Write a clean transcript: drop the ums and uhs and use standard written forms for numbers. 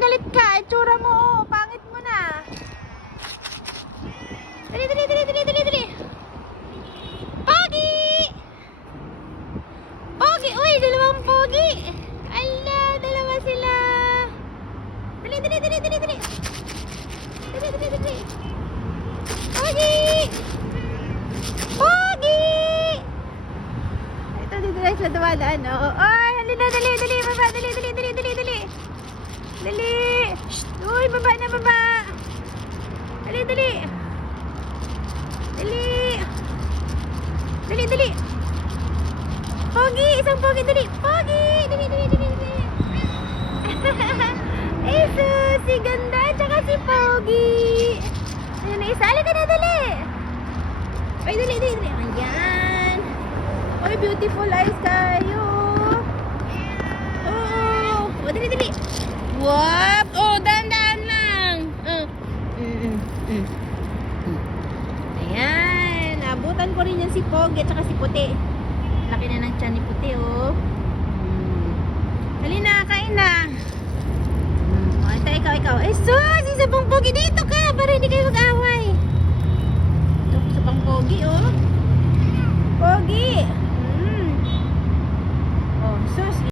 galit ka. Itsura mo, oh. Pangit mo na. Dali, dali, dali, dali, dali, dali. Pogi! Pogi! Uy, dalawang pogi! Ala, dalawa sila. Dali, dali, dali, dali, dali. Dali, dali, dali. Pogi! Pogi! Ito, dito na sila dumadaan, oh. Ay, halina, dali, dali, baba, dali, dali, dali, dali, dali. Dali! Shh! Uy, baba na, baba! Dali, dali! Dali! Dali, dali! Pogi! Isang pogi, dali! Pogi! Dali, dali, dali, dali! Eh, si ganda! Tsaka si Pogi! Ayan na isa! Alika na, dali! Ay, dali, dali, dali! Ayan! Ay, beautiful eyes kayo! Oo! O, dali, dali! Wap! Oh, dahan-dahan lang. Ayan. Abutan ko rin yan si Pogi at saka si Puti. Laki na ng tiyan ni Puti, oh. Halina, kain na. Ito, ikaw. Eh, sus! Isa pang Pogi dito ka para hindi kayo mag-away. Ito, isa pang Pogi, oh. Pogi! Oh, sus!